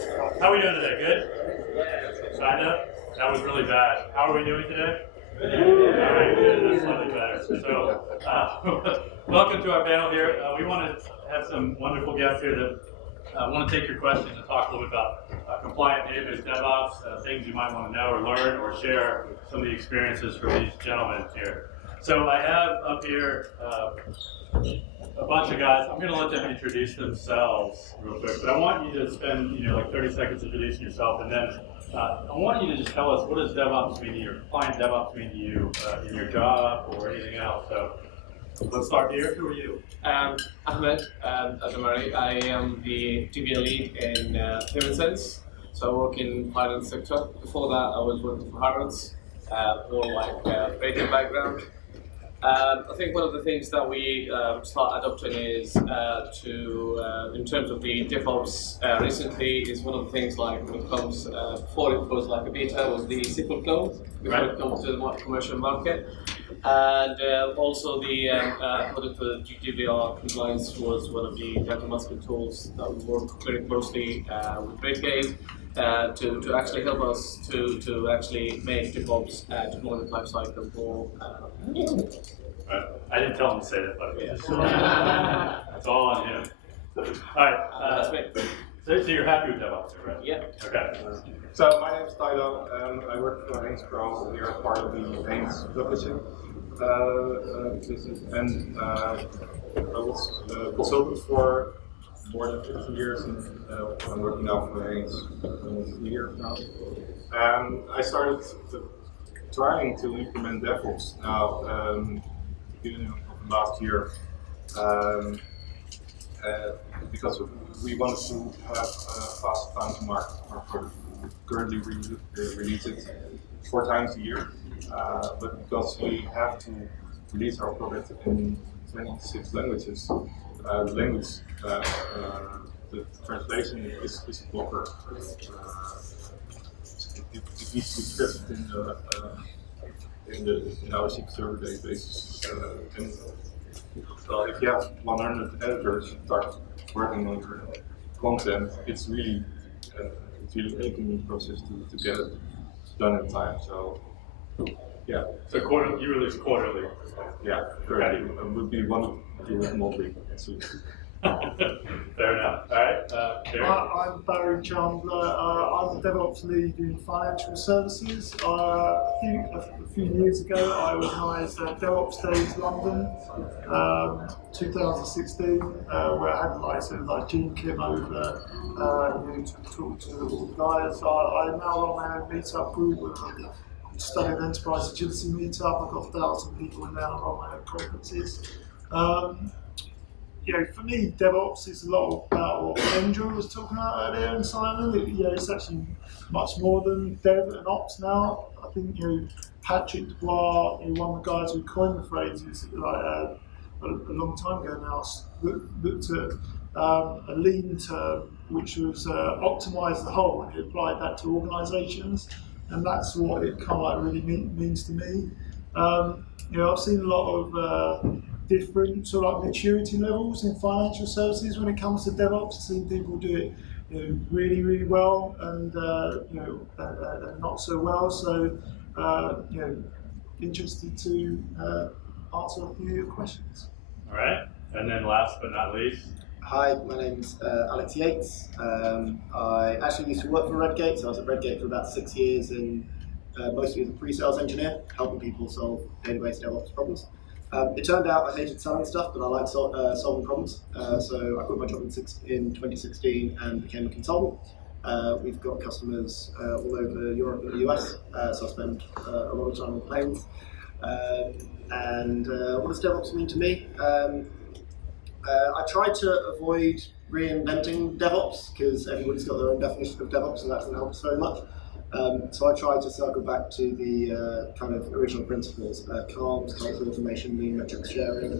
How are we doing today? Good? Kinda? That was really bad. How are we doing today? All right, good. That's slightly better. So, welcome to our panel here. We want to have some wonderful guests here that want to take your questions and talk a little bit about Compliant Database DevOps, things you might want to know or learn or share some of the experiences from these gentlemen here. So I have up here a bunch of guys. I'm going to let them introduce themselves real quick, but I want you to spend like 30 seconds introducing yourself, and then I want you to just tell us, what does DevOps mean to you, or Compliant DevOps mean to you in your job or anything else. So let's start here. Who are you? Ahmed Adamari. I am the DBA lead in Payment Sense. So I work in finance sector. Before that, I was working for Harrods, more like creative background. I think one of the things that we start adopting is in terms of the DevOps recently, is one of the things like when it comes, before it was like a beta, was the SQL clone, before it comes to the commercial market. And also the, according to the GDPR compliance, was one of the data masking tools that we work very closely with Redgate to actually help us to actually make DevOps deployment lifecycle more. I didn't tell him to say that, but that's all on him. All right, that's me. So you're happy with DevOps, right? Yeah. Okay. So my name is Tylo, and I work for Haynes Pro. We are part of the Haynes publishing business, and I was a consultant for more than 15 years, and I'm working now for Haynes almost a year now. And I started trying to implement DevOps now beginning of last year, because we wanted to have a fast time to market. We currently release it 4 times a year, but because we have to release our product in 26 languages, the translation is a blocker. It needs to be scripted in our SQL Server databases. And well, if you have 100 editors start working on your content, it's really an inconvenient process to get it done in time. So yeah. So you release quarterly. Yeah, currently it would be one to do it monthly. Fair enough. All right. I'm Barry Chandler. I'm the DevOps lead in financial services. A few years ago, I organised DevOps Days London 2016, where I had like Gene Kim over to talk to all the guys. I now run my own meetup group. Studying enterprise agility meetup. I've got 1,000 people in there. I run my own conferences. For me, DevOps is a lot about what Kendra was talking about earlier, and Simon. It's actually much more than Dev and Ops now. I think Patrick Dubois, one of the guys who coined the phrase, a long time ago now, looked at a lean term which was optimize the whole, and he applied that to organisations, and that's what it kind of like really means to me. I've seen a lot of different sort of like maturity levels in financial services when it comes to DevOps. I've seen people do it really, really well, and not so well. So interested to answer a few of your questions. All right, and then last but not least. Hi, my name's Alex Yates. I actually used to work for Redgate, so I was at Redgate for about 6 years, and mostly as a pre-sales engineer, helping people solve database DevOps problems. It turned out I hated selling stuff, but I liked solving problems. So I quit my job in 2016 and became a consultant. We've got customers all over Europe and the US, so I spend a lot of time on planes. What does DevOps mean to me? I try to avoid reinventing DevOps because everybody's got their own definition of DevOps, and that doesn't help us very much. So I try to circle back to the kind of original principles: CALMS, cultural automation, lean metrics sharing,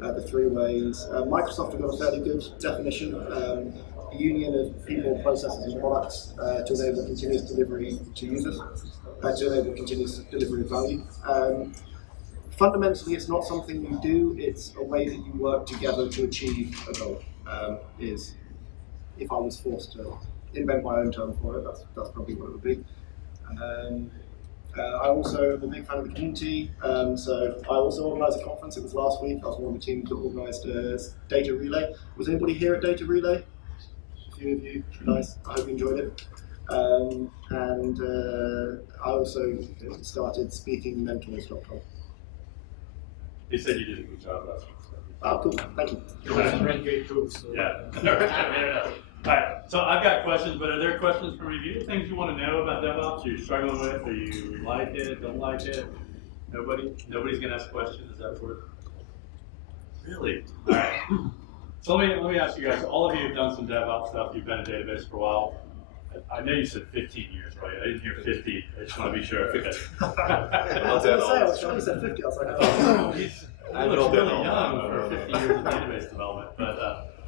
the 3 ways. Microsoft have got a fairly good definition: the union of people, processes, and products to enable continuous delivery to users, to enable continuous delivery of value. Fundamentally, it's not something you do; it's a way that you work together to achieve a goal. Is if I was forced to invent my own term for it. That's probably what it would be. I also am a big fan of the community, so I also organised a conference. It was last week. I was one of the teams that organised a data relay. Was anybody here at Data Relay? A few of you. Nice. I hope you enjoyed it. I also started speakingmentors.com. He said you did a good job last week. Oh, cool. Thank you. Yeah. All right. So I've got questions, but are there questions for review? Things you want to know about DevOps? You're struggling with, or you like it, don't like it? Nobody's gonna ask questions. Is that word? Really? All right. So let me ask you guys. All of you have done some DevOps stuff. You've been in database for a while. I know you said 15 years, right? I didn't hear 50. I just want to be sure. Okay. I was trying to say 50. I was like, oh. He's really young for 50 years of database development. But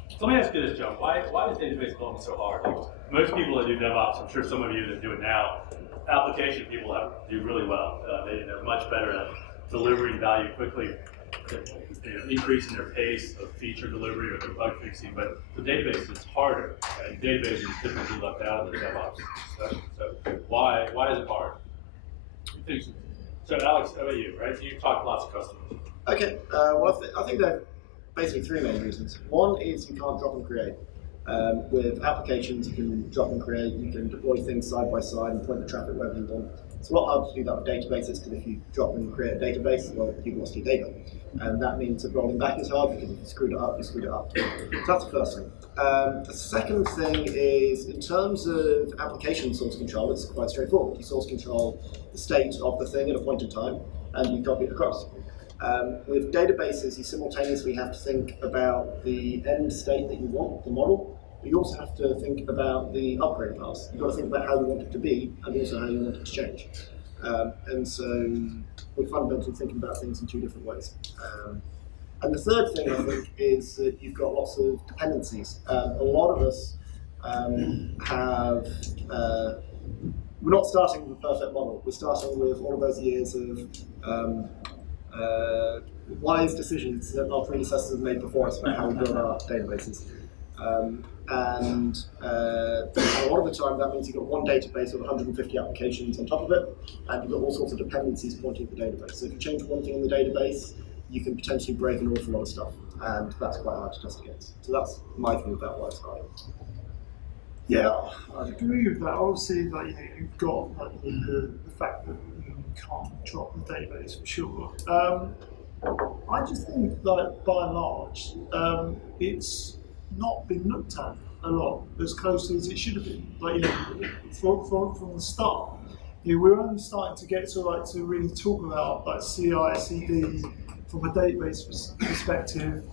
so let me ask you this, Joe. Why is database development so hard? Like, most people that do DevOps, I'm sure some of you that do it now, application people do really well. They're much better at delivering value quickly, increasing their pace of feature delivery or their bug fixing. But the database is harder, and database is typically left out of the DevOps discussion. So why is it hard? So Alex, how about you? Right? You talk to lots of customers. Okay. Well, I think there are basically three main reasons. One is you can't drop and create. With applications, you can drop and create. You can deploy things side by side and point the traffic wherever you want. It's a lot harder to do that with databases because if you drop and create a database, well, you've lost your data. And that means that rolling back is hard because if you screwed it up, you screwed it up. So that's the first thing. The second thing is, in terms of application source control, it's quite straightforward. You source control the state of the thing at a point in time, and you copy it across. With databases, you simultaneously have to think about the end state that you want, the model, but you also have to think about the upgrade paths. You've got to think about how you want it to be, and also how you want it to change. And so we're fundamentally thinking about things in two different ways. And the third thing, I think, is that you've got lots of dependencies. A lot of us we're not starting with a perfect model. We're starting with all of those years of wise decisions that our predecessors have made before us about how we build our databases. And a lot of the time that means you've got one database with 150 applications on top of it, and you've got all sorts of dependencies pointing at the database. So if you change one thing in the database, you can potentially break an awful lot of stuff, and that's quite hard to test against. So that's my view about why it's hard. Yeah, I agree with that. Obviously, you've got the fact that you can't drop the database for sure. I just think that by and large, it's not been looked at a lot as closely as it should have been. From the start, we're only starting to get to really talk about CI/CD from a database perspective.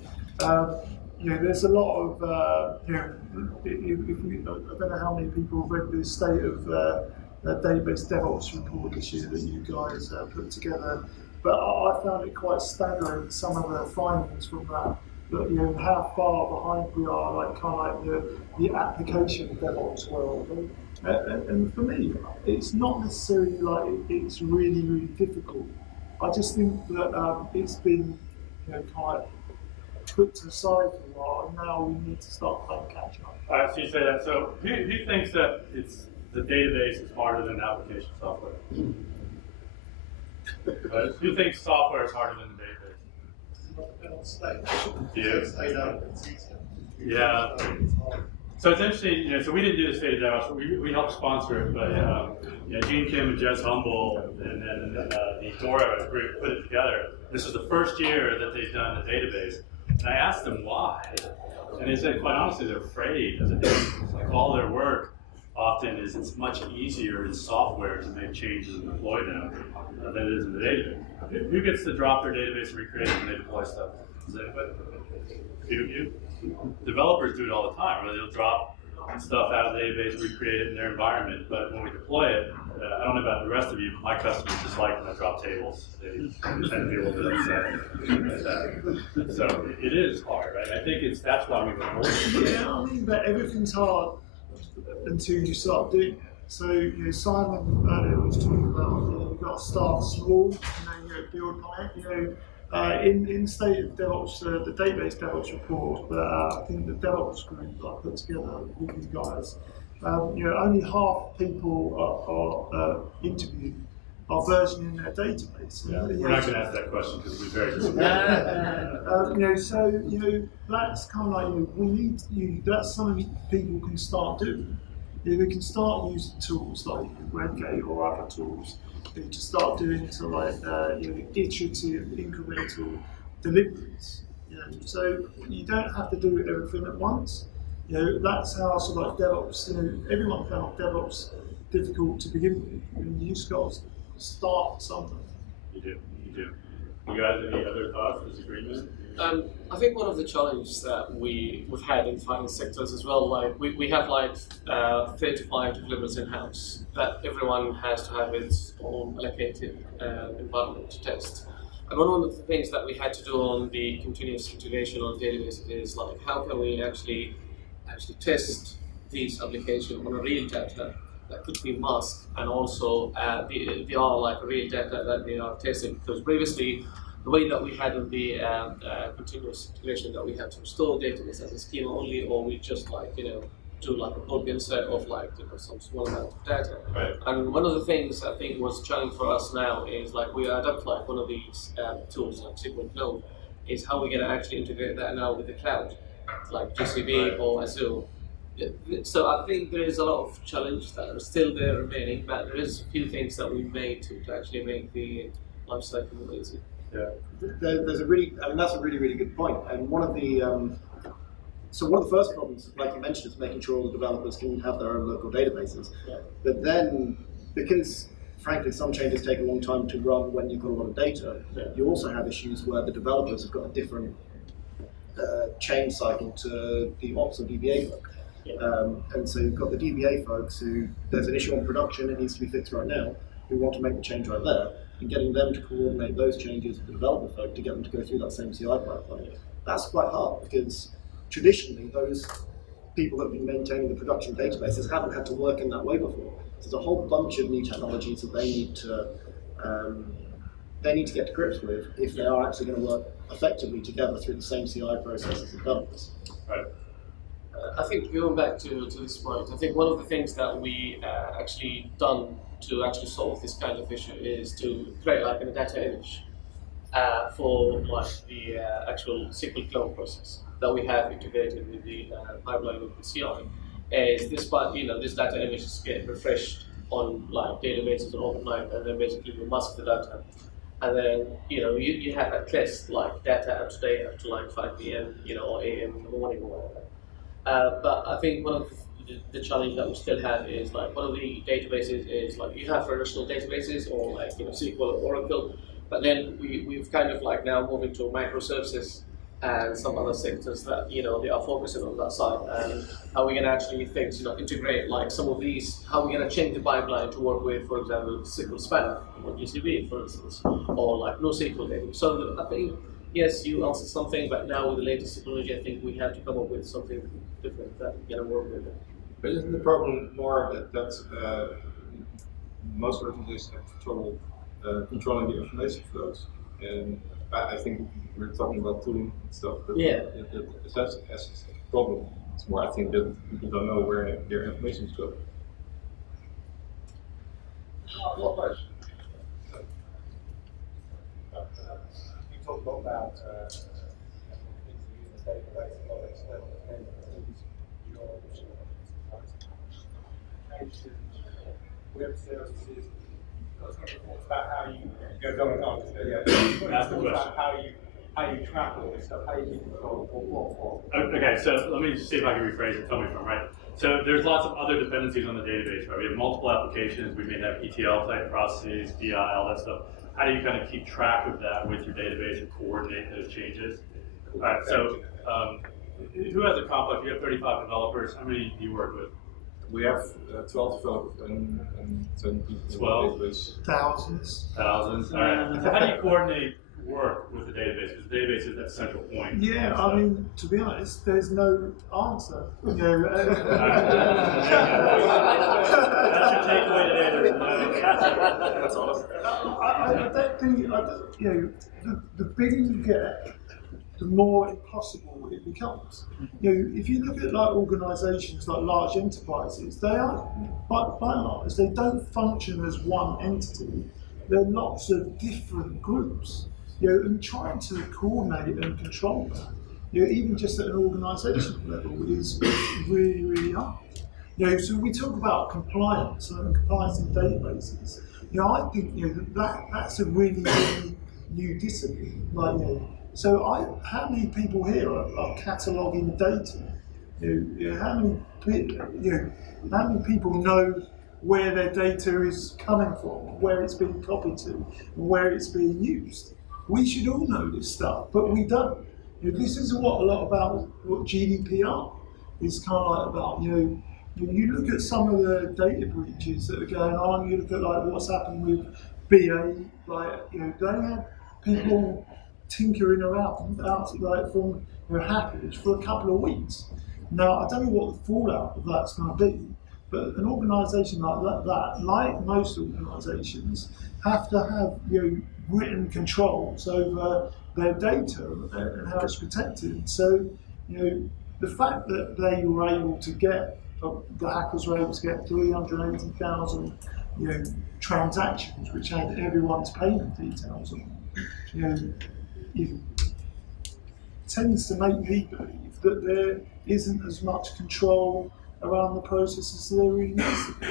There's a lot of I don't know how many people have read the State of Database DevOps report this year that you guys put together, but I found it quite staggering, some of the findings from that. That how far behind we are, the application DevOps world, and for me, it's not necessarily it's really, really difficult. I just think that it's been kind of put to the side for a while, and now we need to start playing catch up. All right, so you say that. So who thinks that the database is harder than application software? Who thinks software is harder than the database? Yeah. So it's interesting. So we didn't do the State of DevOps. We helped sponsor it, but Gene Kim and Jez Humble and then the Dora group put it together. This was the first year that they've done the database, and I asked them why, and they said, quite honestly, they're afraid of the database. Like all their work often is it's much easier in software to make changes and deploy them than it is in the database. Who gets to drop their database and recreate it when they deploy stuff? Is anybody? You? Developers do it all the time, right? They'll drop stuff out of the database, recreate it in their environment, but when we deploy it, I don't know about the rest of you, but my customers just like when I drop tables. They tend to be a little bit upset. So it is hard, right? I think that's why we go. Yeah, but everything's hard until you start doing it. So Simon earlier was talking about you've got to start small and then build on it. In State of DevOps, the Database DevOps report that I think the DevOps group put together with you guys, only half people are interviewed are versioning their database. Yeah. We're not going to ask that question because we're very disappointed. That's kind of like we need. That's something people can start doing. They can start using tools like Redgate or other tools to start doing iterative, incremental deliveries. So you don't have to do everything at once. That's how sort of like DevOps. Everyone found DevOps difficult to begin with. You just got to start something. You do. You guys, any other thoughts, disagreements? I think one of the challenges that we've had in finance sectors as well, like we have 35 developers in-house, that everyone has to have its own allocated environment to test. And one of the things that we had to do on the continuous integration on databases is how can we actually test these applications on a real data that could be masked, and also they are real data that they are testing, because previously the way that we handled the continuous integration, that we had to store database as a schema only, or we just do a bulk insert of some small amount of data. Right. And one of the things I think was challenging for us now is we adopt one of these tools like SQL Cloud, is how we're going to actually integrate that now with the cloud, like GCP or Azure. So I think there is a lot of challenge that are still there remaining, but there is a few things that we made to actually make the lifecycle more easy. Yeah. That's a really good point. And one of the first problems, like you mentioned, is making sure all the developers can have their own local databases. Yeah. But then, because frankly some changes take a long time to run when you've got a lot of data, you also have issues where the developers have got a different change cycle to the ops or DBA folk. And so you've got the DBA folks who, there's an issue on production, it needs to be fixed right now, who want to make the change right there, and getting them to coordinate those changes with the developer folk to get them to go through that same CI pipeline. That's quite hard, because traditionally those people that have been maintaining the production databases haven't had to work in that way before. So there's a whole bunch of new technologies that they need to get to grips with if they are actually going to work effectively together through the same CI process as the developers. Right. I think going back to this point, I think one of the things that we actually done to actually solve this kind of issue is to create a data image for the actual SQL Cloud process that we have integrated with the pipeline with the CI. Is this part, this data images get refreshed on databases overnight, and then basically you mask the data. And then you have at least data up to date up to 5 p.m. Or a.m. in the morning or whatever. But I think one of the challenge that we still have is one of the databases is you have relational databases or SQL or Oracle, but then we've kind of now moving to microservices and some other sectors that they are focusing on that side, and how we can actually integrate some of these, how we're going to change the pipeline to work with, for example, SQL Spanner or GCP, for instance, or NoSQL database. So I think yes, you answered something, but now with the latest technology, I think we have to come up with something different that we can work with it. But isn't the problem more that most organizations have trouble controlling the information flows? And I think we're talking about tooling and stuff, but that's a problem. It's more, I think, that people don't know where their information is going. What question? You talked a lot about things you use in the database, a lot of external dependencies, web services. I was going to talk about how you Ask the question. how you track all this stuff, how you keep control of what. Okay, so let me see if I can rephrase it. Tell me if I'm right. So there's lots of other dependencies on the database, right? We have multiple applications. We may have ETL type processes, BI, all that stuff. How do you kind of keep track of that with your database and coordinate those changes? All right. So who has a complex? You have 35 developers. How many do you work with? We have 12 developers and 10 people. 12? Thousands. Thousands. All right. So how do you coordinate work with the database? Because the database is that central point. Yeah, I mean, to be honest, there's no answer. That's your takeaway today. There's no. That's awesome. I don't think, the bigger you get, the more impossible it becomes. You know, if you look at like organisations like large enterprises, they are, by and large, they don't function as one entity. There are lots of different groups. You know, and trying to coordinate and control that, you know, even just at an organisational level, is really, really hard. You know, so we talk about compliance and compliance in databases. You know, I think, you know, that's a really, really new discipline. Like, you know, so how many people here are cataloguing data? You know, how many people know where their data is coming from, where it's being copied to, and where it's being used? We should all know this stuff, but we don't. You know, this is a lot about what GDPR is kind of like about. You know, you look at some of the data breaches that are going on. You look at like what's happened with BA. Like, you know, they had people tinkering around like from their hackers for a couple of weeks. Now, I don't know what the fallout of that's going to be, but an organisation like that, like most organisations, have to have, you know, written controls over their data and how it's protected. So, you know, the fact that they were able to get, the hackers were able to get 380,000, you know, transactions which had everyone's payment details on, you know, it tends to make me believe that there isn't as much control around the process as there really needs to be.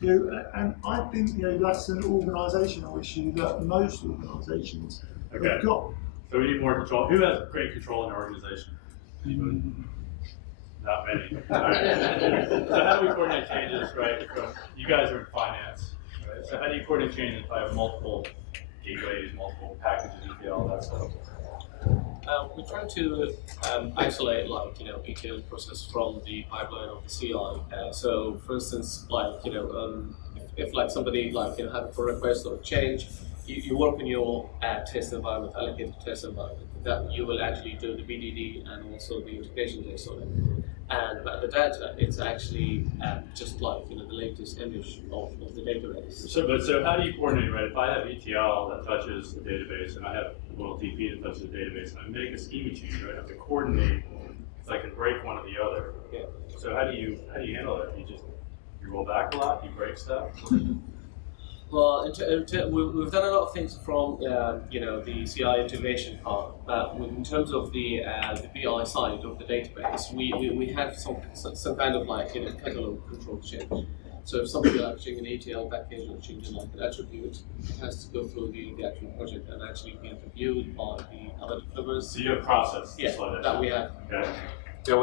You know, and I think, you know, that's an organisational issue that most organisations have got. So we need more control. Who has great control in their organization? Anybody? Not many. All right. So how do we coordinate changes, right? You guys are in finance, right? So how do you coordinate changes if I have multiple gateways, multiple packages, all that stuff? We try to isolate, like, you know, ETL process from the pipeline of the CI. So, for instance, like, you know, if like somebody like, you know, have a request or change, you work in your test environment, allocated test environment. That you will actually do the BDD and also the integration test on it. And about the data, it's actually just like, you know, the latest image of the database. So how do you coordinate, right? If I have ETL that touches the database and I have a little TP that touches the database and I make a schema change, right? I have to coordinate because I can break one or the other. Yeah. So how do you handle that? You roll back a lot? You break stuff? Well, we've done a lot of things from you know, the CI integration part, but in terms of the BI side of the database, we have some kind of like, you know, catalog control change. So if somebody like changing an ETL package or changing like an attribute, it has to go through the actual project and actually be reviewed by the other developers. So you have process. Yeah, that we have. Okay. Yeah,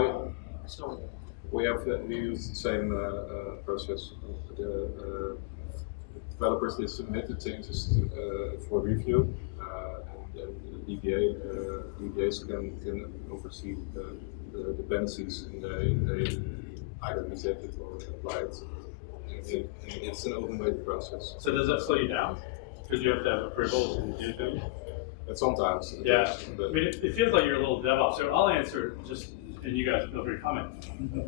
we use the same process. The developers, they submit the changes for review, and the DBAs can oversee the dependencies, and they either reject it or apply it. And it's an automated process. So does that slow you down? Because you have to have approvals and do things? And sometimes. Yeah. I mean, it feels like you're a little DevOps. So I'll answer just, and you guys feel free to comment.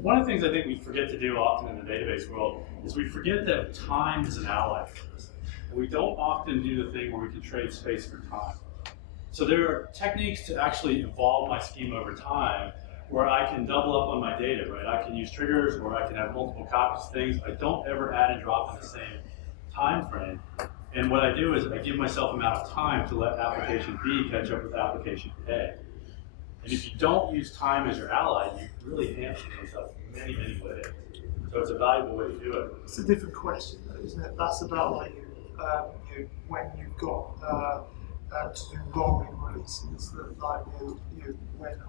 One of the things I think we forget to do often in the database world is we forget that time is an ally for us. And we don't often do the thing where we can trade space for time. So there are techniques to actually evolve my schema over time where I can double up on my data, right? I can use triggers, or I can have multiple copies of things. I don't ever add and drop in the same time frame. And what I do is I give myself amount of time to let application B catch up with application A. And if you don't use time as your ally, you really hamstring yourself in many, many ways. So it's a valuable way to do it. It's a different question, though, isn't it? That's about like when you've got to do rolling releases that like when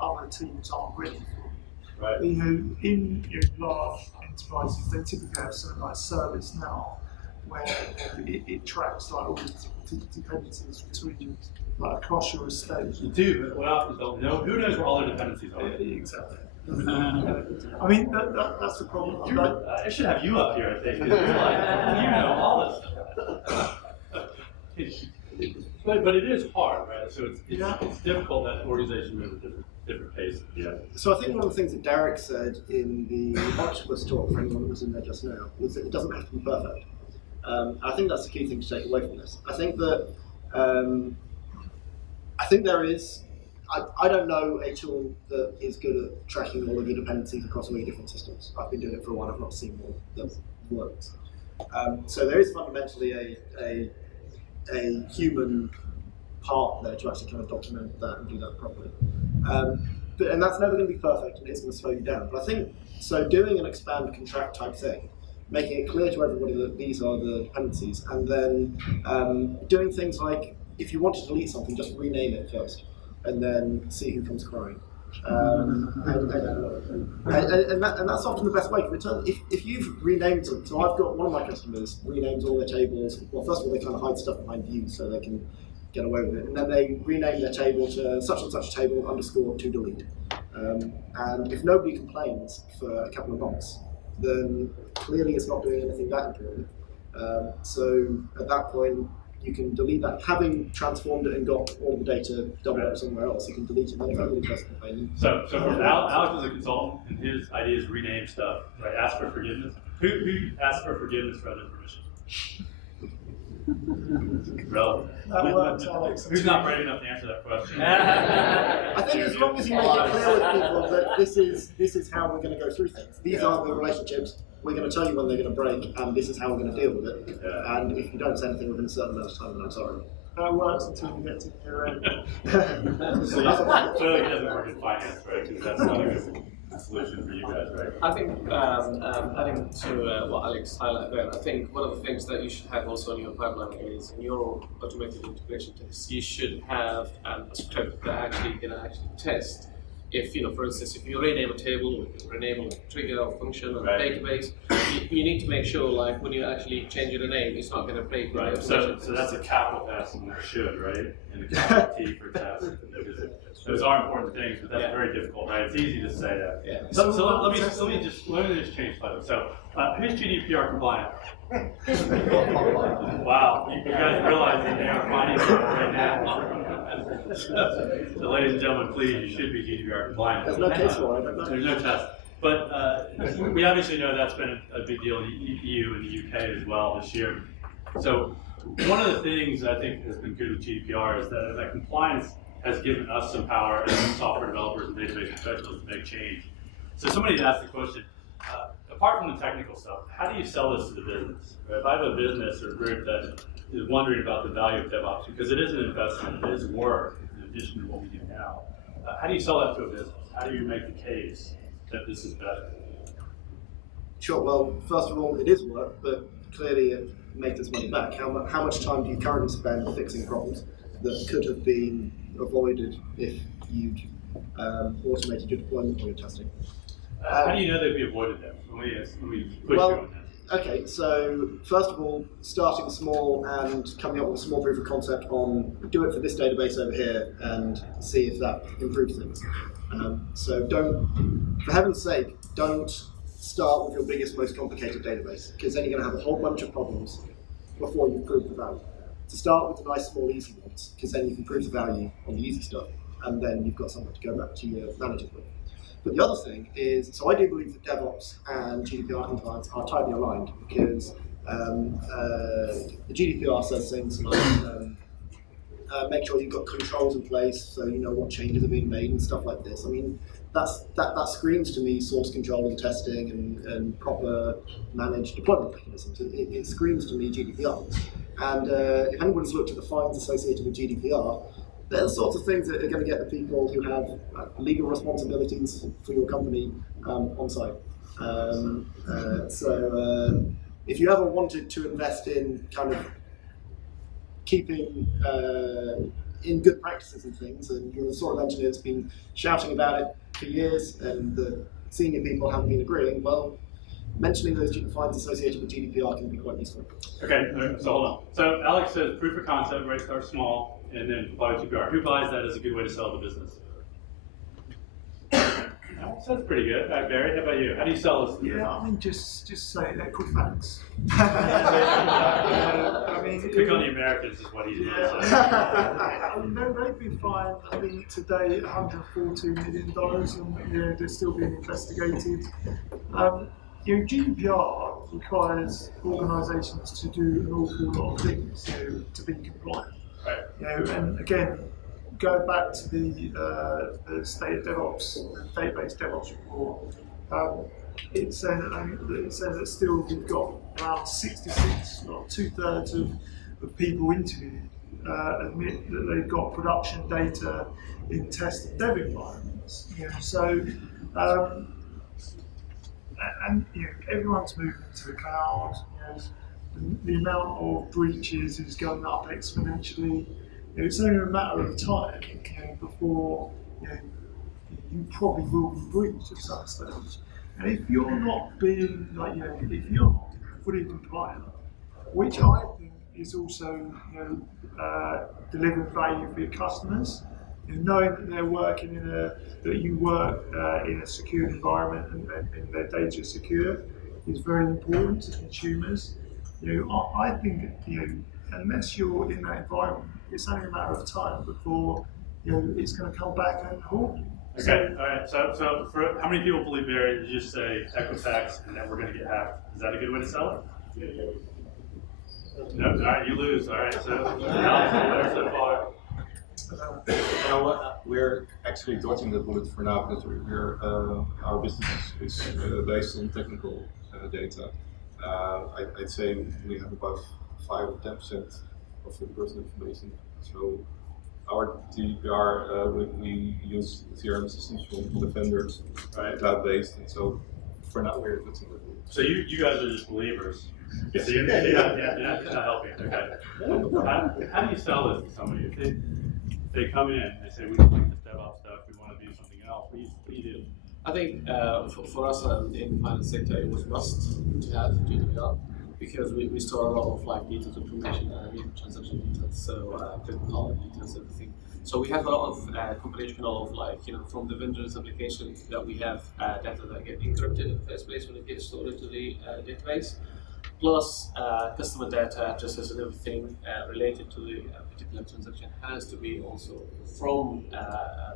other teams aren't ready for it. Right. You know, in large enterprises, they typically have something like ServiceNow, where it tracks like all the dependencies between like across your estate. You do, but what often don't know, who knows where all their dependencies are? Exactly. I mean, that's the problem. I should have you up here, I think, because you're like, you know all this stuff. But it is hard, right? So it's difficult that organization moves at different paces. Yeah. So I think one of the things that Derek said in the Octopus talk, for anyone who was in there just now, was that it doesn't have to be perfect. I think that's the key thing to take away from this. I think that there is I don't know a tool that is good at tracking all of your dependencies across all your different systems. I've been doing it for a while. I've not seen one that works. So there is fundamentally a human part there to actually kind of document that and do that properly. And that's never going to be perfect, and it's going to slow you down. But I think, so doing an expand contract type thing, making it clear to everybody that these are the dependencies, and then doing things like, if you want to delete something, just rename it first, and then see who comes crying. And that's often the best way. If you've renamed them, so I've got one of my customers renames all their tables. Well, first of all, they kind of hide stuff behind views so they can get away with it, and then they rename their table to such and such table _ to delete. And if nobody complains for a couple of months, then clearly it's not doing anything that important. So at that point, you can delete that. Having transformed it and got all the data doubled up somewhere else, you can delete it. And then if everybody does complain. So for Alex is a consultant, and his idea is rename stuff, right? Ask for forgiveness. Who asks for forgiveness rather than permission? Relevant. That works, Alex. Who's not brave enough to answer that question? I think as long as you make it clear with people that this is how we're going to go through things. These are the relationships. We're going to tell you when they're going to break, and this is how we're going to deal with it. Yeah. And if you don't say anything within a certain amount of time, then I'm sorry. That works until you get to the year end. Clearly, it doesn't work in finance, right? Because that's not a good solution for you guys, right? I think adding to what Alex highlighted there, I think one of the things that you should have also in your pipeline is in your automated integration tests, you should have a script that actually can test if, for instance, if you rename a table, rename a trigger or function or a database, you need to make sure, like, when you actually change the name, it's not going to break. Right. So that's a capital S, and it should, right? And a capital T for test. Because those are important things, but that's very difficult, right? It's easy to say that. Yeah. So let me just change slightly. So who's GDPR compliant? Wow, you guys realize that they are finding it right now. So ladies and gentlemen, please, you should be GDPR compliant. There's no case law, I don't know. There's no test. But we obviously know that's been a big deal in the EU and the UK as well this year. So one of the things I think has been good with GDPR is that compliance has given us some power as software developers and database professionals to make change. So somebody asked the question, apart from the technical stuff, how do you sell this to the business? If I have a business or a group that is wondering about the value of DevOps, because it is an investment, it is work in addition to what we do now, how do you sell that to a business? How do you make the case that this is better? Sure, well, first of all, it is work, but clearly it makes its money back. How much time do you currently spend fixing problems that could have been avoided if you'd automated your deployment or your testing? How do you know they'd be avoided then? When we push you on this. Okay, so first of all, starting small and coming up with a small proof of concept on do it for this database over here and see if that improves things. So for heaven's sake, don't start with your biggest, most complicated database, because then you're going to have a whole bunch of problems before you prove the value. To start with the nice, small, easy ones, because then you can prove the value on the easy stuff, and then you've got something to go back to your managers with. But the other thing is, so I do believe that DevOps and GDPR compliance are tightly aligned, because the GDPR says things like make sure you've got controls in place so you know what changes are being made and stuff like this. I mean, that screams to me source control and testing and proper managed deployment mechanisms. It screams to me GDPR. And if anybody's looked at the fines associated with GDPR, they're the sorts of things that are going to get the people who have legal responsibilities for your company on site. So if you ever wanted to invest in kind of keeping in good practices and things, and you're the sort of engineer that's been shouting about it for years and the senior people haven't been agreeing, well, mentioning those fines associated with GDPR can be quite useful. Okay, so hold on. So Alex says proof of concept, right, start small, and then comply with GDPR. Who buys that as a good way to sell the business? That sounds pretty good. All right, Barry, how about you? How do you sell this? Yeah, I mean, just say Equifax. Pick on the Americans is what he's doing. I mean, they've been fined, I think, today $114 million, and they're still being investigated. GDPR requires organisations to do an awful lot of things to be compliant. Right. And again, go back to the State of DevOps, Database DevOps report, it says that still we've got around 66, or 2/3 of people interviewed admit that they've got production data in test and dev environments. So, and everyone's moving to the cloud. The amount of breaches is going up exponentially. It's only a matter of time before you probably will be breached at some stage. And if you're not being if you're not fully compliant, which I think is also delivering value for your customers, knowing that they're working that you work in a secure environment and their data is secure is very important to consumers. I think unless you're in that environment, it's only a matter of time before it's going to come back and haunt you. Okay, all right. So for how many people believe Barry? You just say Equifax and then we're going to get hacked. Is that a good way to sell it? No. All right, you lose. All right. So so far. We're actually dodging the bullet for now because our business is based on technical data. I'd say we have about 5 or 10% of the personal information. So our GDPR, we use CRM systems from the vendors, right, cloud-based, and so for now we're dodging the bullet. So you guys are just believers. Yes. So you're not helping. Okay. How do you sell this to somebody? If they come in and they say, we don't like this DevOps stuff, we want to do something else, what do you do? I think for us in the finance sector, it was must to have GDPR because we store a lot of detailed information, transaction details, so credit card details, everything. So we have a lot of compilation of from the vendors' application that we have data that get encrypted in the first place when it gets stored into the database, plus customer data, just as everything related to the particular transaction has to be also from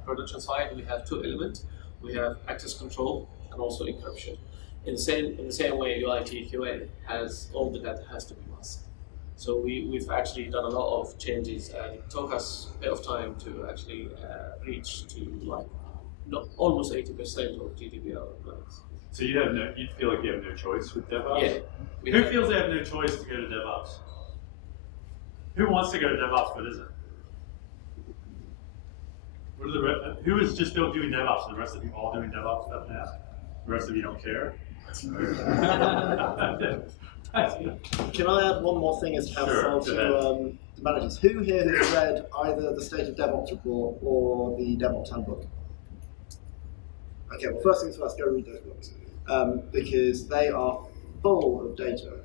production side. We have 2 elements. We have access control and also encryption. In the same way, your IT QA has all the data has to be masked. So we've actually done a lot of changes, and it took us a bit of time to actually reach to almost 80% of GDPR compliance. So you feel like you have no choice with DevOps? Yeah. Who feels they have no choice to go to DevOps? Who wants to go to DevOps but isn't? Who is just still doing DevOps and the rest of you all doing DevOps stuff now? The rest of you don't care? Can I add one more thing as to how to sell to managers? Who here has read either the State of DevOps report or the DevOps handbook? Okay, well, first things first, go read those books because they are full of data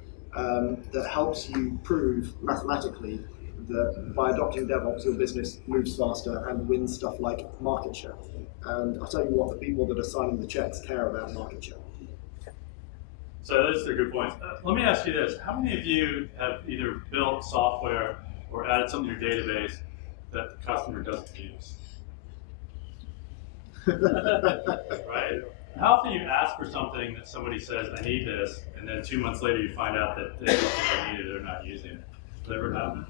that helps you prove mathematically that by adopting DevOps, your business moves faster and wins stuff like market share. And I'll tell you what, the people that are signing the checks care about market share. So those are good points. Let me ask you this. How many of you have either built software or added something to your database that the customer doesn't use? Right? How often you ask for something that somebody says, I need this, and then 2 months later you find out that they don't need it, they're not using it. Does that ever happen?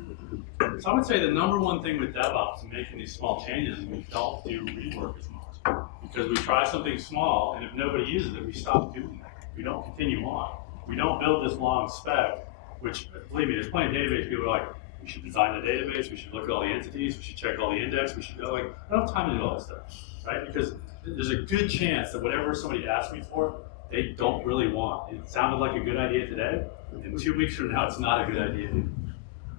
So I would say the number one thing with DevOps and making these small changes is we don't do rework as much. Because we try something small, and if nobody uses it, we stop doing it. We don't continue on. We don't build this long spec, which, believe me, there's plenty of database people who are like, we should design the database, we should look at all the entities, we should check all the index, we should go I don't have time to do all this stuff, right? Because there's a good chance that whatever somebody asked me for, they don't really want. It sounded like a good idea today, and 2 weeks from now, it's not a good idea.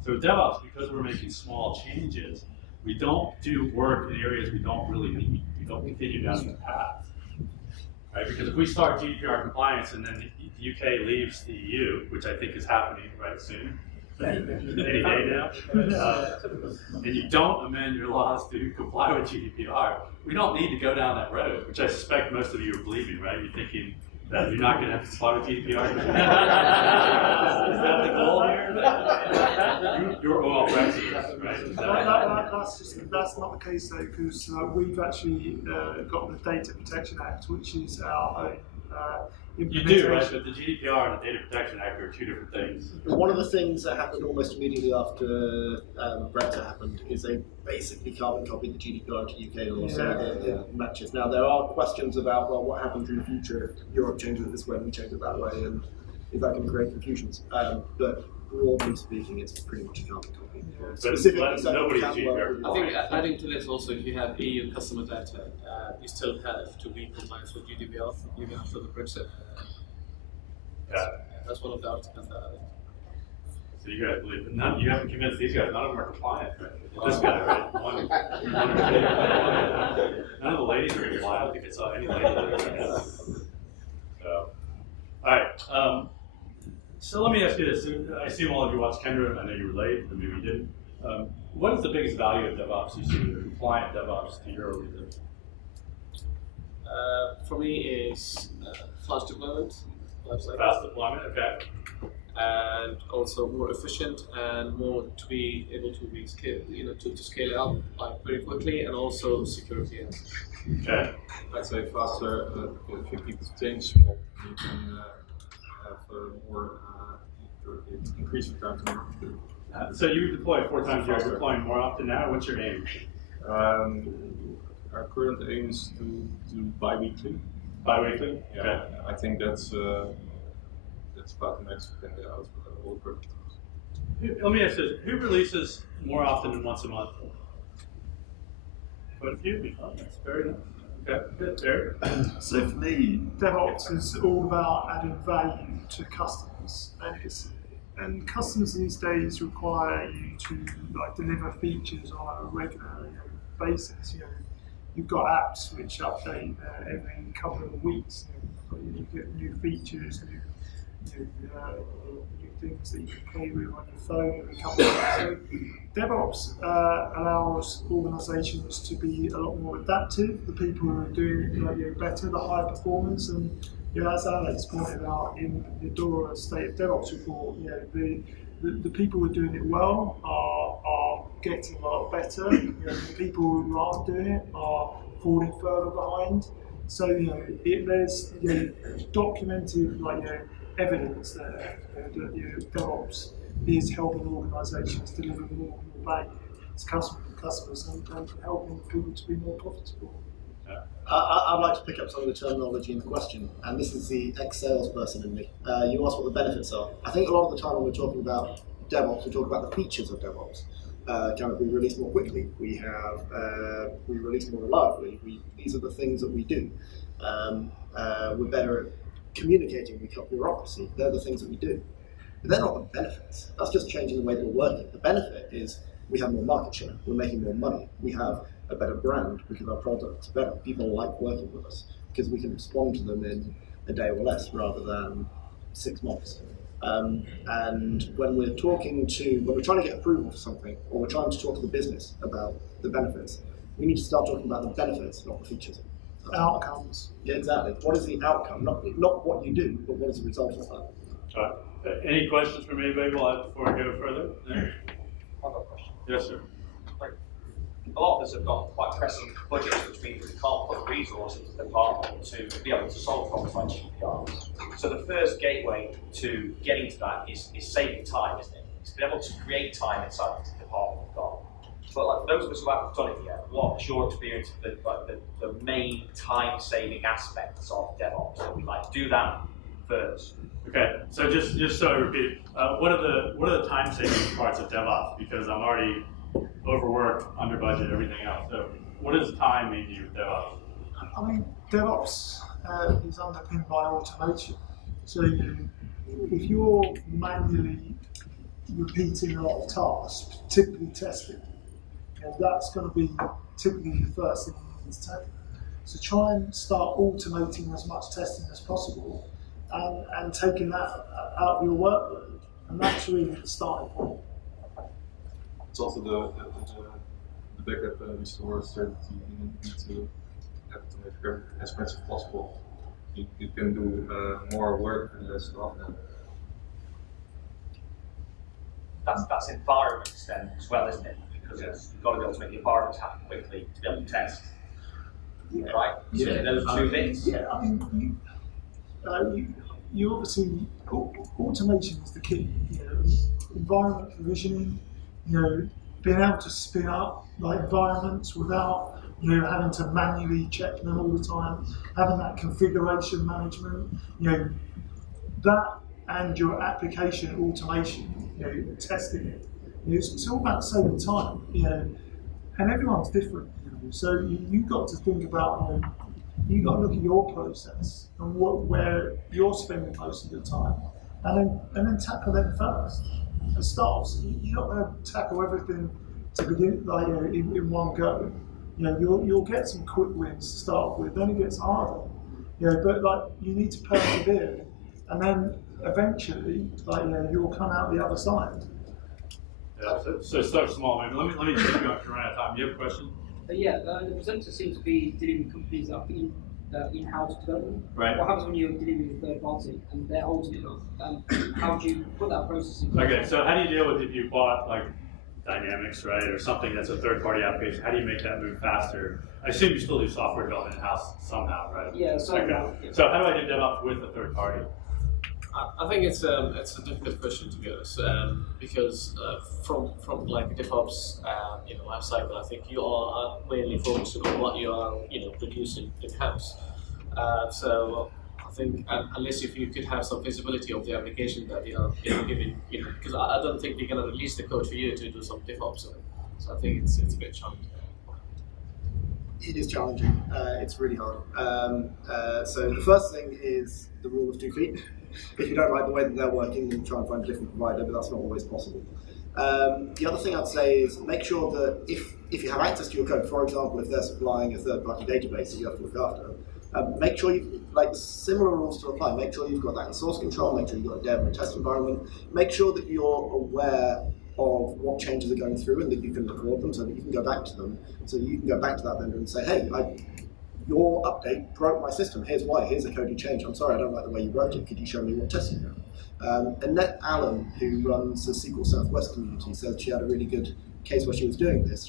So with DevOps, because we're making small changes, we don't do work in areas we don't really need. We don't continue down the path. Right? Because if we start GDPR compliance and then the UK leaves the EU, which I think is happening right soon, any day now, and you don't amend your laws to comply with GDPR, we don't need to go down that road, which I suspect most of you are believing, right? You're thinking that you're not going to have to comply with GDPR. Is that the goal here? You're all Brexit, right? That's not the case though, because we've actually got the Data Protection Act, which is our own You do, right? But the GDPR and the Data Protection Act are two different things. One of the things that happened almost immediately after Brexit happened is they basically carbon copied the GDPR to UK law, so it matches. Now there are questions about, well, what happens in the future if Europe changes it this way and we change it that way, and is that going to create confusions? But broadly speaking, it's pretty much a carbon copy. But nobody's GDPR. I think adding to this also, if you have EU customer data, you still have to be compliant with GDPR even after the Brexit. Yeah. That's one of the articles that I So you guys believe it? You haven't convinced these guys. None of them are compliant. Right? This guy, right? One or two. None of the ladies are compliant. I don't think I saw any ladies. So, all right. So let me ask you this. I assume all of you watched Kendra. I know you were late, but maybe you didn't. What is the biggest value of DevOps you see with compliant DevOps to your organization? for me is fast deployment. Fast deployment, okay. And also more efficient and more to be able to be scale, to scale it up like very quickly, and also security. Okay. I'd say faster. If you keep things small, you can have more increase the time to market. So you deploy 4 times a year. You're deploying more often now. What's your aim? Our current aim is to do bi-weekly. Bi-weekly? Yeah. Okay. I think that's about the max we can get out of all the teams. Let me ask this: who releases more often than once a month? Quite a few. Oh, that's very nice. Okay, good. There. So for me, DevOps is all about adding value to customers, and customers these days require you to deliver features on a regular basis. You've got apps which update every couple of weeks. You get new features, new things that you can play with on your phone every couple of weeks. So DevOps allows organisations to be a lot more adaptive. The people who are doing it better, the high performance, and as Alex pointed out in the DORA State of DevOps report, the people who are doing it well are getting a lot better. The people who aren't doing it are falling further behind. So there's documented evidence that DevOps is helping organisations deliver more value to customers and helping people to be more profitable. I'd like to pick up some of the terminology in the question, and this is the ex-salesperson in me. You asked what the benefits are. I think a lot of the time when we're talking about DevOps, we talk about the features of DevOps. We release more quickly, we release more reliably, these are the things that we do. We're better at communicating, we cut bureaucracy, they're the things that we do. But they're not the benefits, that's just changing the way that we're working. The benefit is we have more market share, we're making more money, we have a better brand because our product's better. People like working with us because we can respond to them in a day or less rather than 6 months. And when we're trying to get approval for something, or we're trying to talk to the business about the benefits, we need to start talking about the benefits, not the features. Outcomes. Yeah, exactly. What is the outcome? Not what you do, but what is the result of that? All right. Any questions from anybody before I go further? I've got a question. Yes, sir. A lot of us have got quite pressing budgets, which means we can't put resources into the department to be able to solve problems like GDPR. So the first gateway to getting to that is saving time, isn't it? It's to be able to create time inside the department we've got. But for those of us who haven't done it yet, what's your experience of the main time-saving aspects of DevOps? So we do that first. Okay, so just so I repeat, what are the time-saving parts of DevOps? Because I'm already overworked, under budget, everything else. So what does time mean to you with DevOps? I mean, DevOps is underpinned by automation. So if you're manually repeating a lot of tasks, typically testing, that's going to be typically the first thing you need to tackle. So try and start automating as much testing as possible and taking that out of your workload. And that's really the starting point. It's also the backup restore strategy. You need to have to make it as much as possible. You can do more work and less often. That's environments then as well, isn't it? Because you've got to be able to make the environments happen quickly to be able to test. Yeah. Right? So those two things. Yeah, I mean, you obviously automation is the key. Environment provisioning, being able to spin up like environments without having to manually check them all the time, having that configuration management, that and your application automation, testing it. It's all about saving time, and everyone's different. So you've got to think about, you've got to look at your process and where you're spending most of the time, and then tackle them first. And start. You're not going to tackle everything to begin in one go. You'll get some quick wins to start with. Then it gets harder. But you need to persevere, and then eventually, you'll come out the other side. Yeah, so start small. Maybe let me take you up to run out of time. You have a question? The presenter seems to be dealing with companies that are in-house development. Right. What happens when you're dealing with a third party and they're holding it up? How do you put that process in place? Okay, so how do you deal with if you bought Dynamics, right, or something that's a third-party application? How do you make that move faster? I assume you still do software development in-house somehow, right? Yeah, somehow. Okay. Yeah. So how do I do DevOps with a third party? I think it's a difficult question, to be honest, because from like DevOps life cycle, I think you are mainly focused on what you are producing in house. So I think unless if you could have some visibility of the application that you are giving, because I don't think they're going to release the code for you to do some DevOps on it. So I think it's a bit challenging. It is challenging. It's really hard. So the first thing is the rule of 2 feet. If you don't like the way that they're working, then try and find a different provider, but that's not always possible. The other thing I'd say is make sure that if you have access to your code, for example, if they're supplying a third-party database that you have to look after, make sure similar rules to apply. Make sure you've got that in source control, make sure you've got a dev and a test environment, make sure that you're aware of what changes are going through and that you can record them so that you can go back to them. So you can go back to that vendor and say, hey, your update broke my system. Here's why. Here's the code you changed. I'm sorry, I don't like the way you wrote it. Could you show me what tests you did? Annette Allen, who runs the SQL Southwest community, said she had a really good case where she was doing this.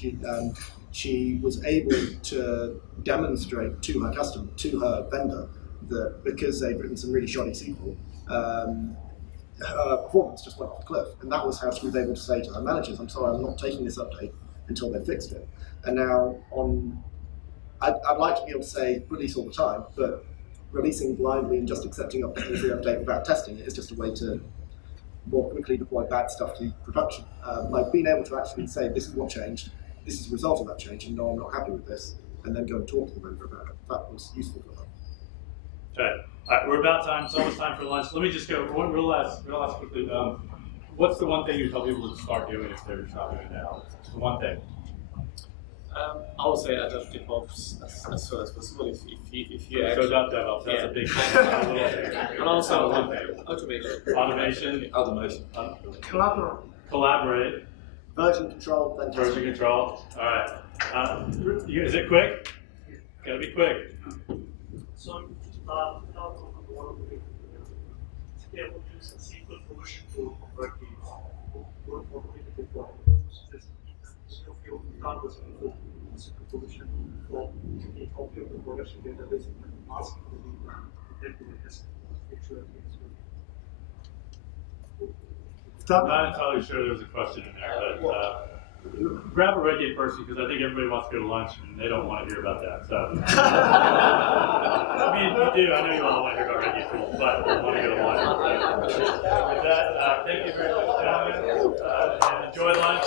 She was able to demonstrate to her customer, to her vendor, that because they'd written some really shoddy SQL, her performance just went off the cliff. And that was how she was able to say to her managers, I'm sorry, I'm not taking this update until they fixed it. And now I'd like to be able to say release all the time, but releasing blindly and just accepting every update without testing it is just a way to more quickly deploy bad stuff to production. Being able to actually say this is what changed, this is the result of that change, and no, I'm not happy with this, and then go and talk to the vendor about it. That was useful for them. Okay, all right, we're about time. It's almost time for lunch. Let me just go real last quickly. What's the one thing you tell people to start doing if they're not doing it now? The one thing. I would say adopt DevOps as soon as possible. If you So actually, adopt DevOps, that's a big thing. and also automation. Collaborate. Version control, then testing. Version control. All right. Is it quick? Gotta be quick. So, able to use a SQL solution to convert the automated deployments. So, if you start with SQL solution for the copy of the production database and ask for the test, make sure everything is good. I'm not entirely sure there's a question in there, but grab a Redgate person because I think everybody wants to go to lunch and they don't want to hear about that. So, I mean, you do. I know you all want to hear about Redgate people, but you want to go to lunch. With that, thank you very much, gentlemen, and enjoy lunch.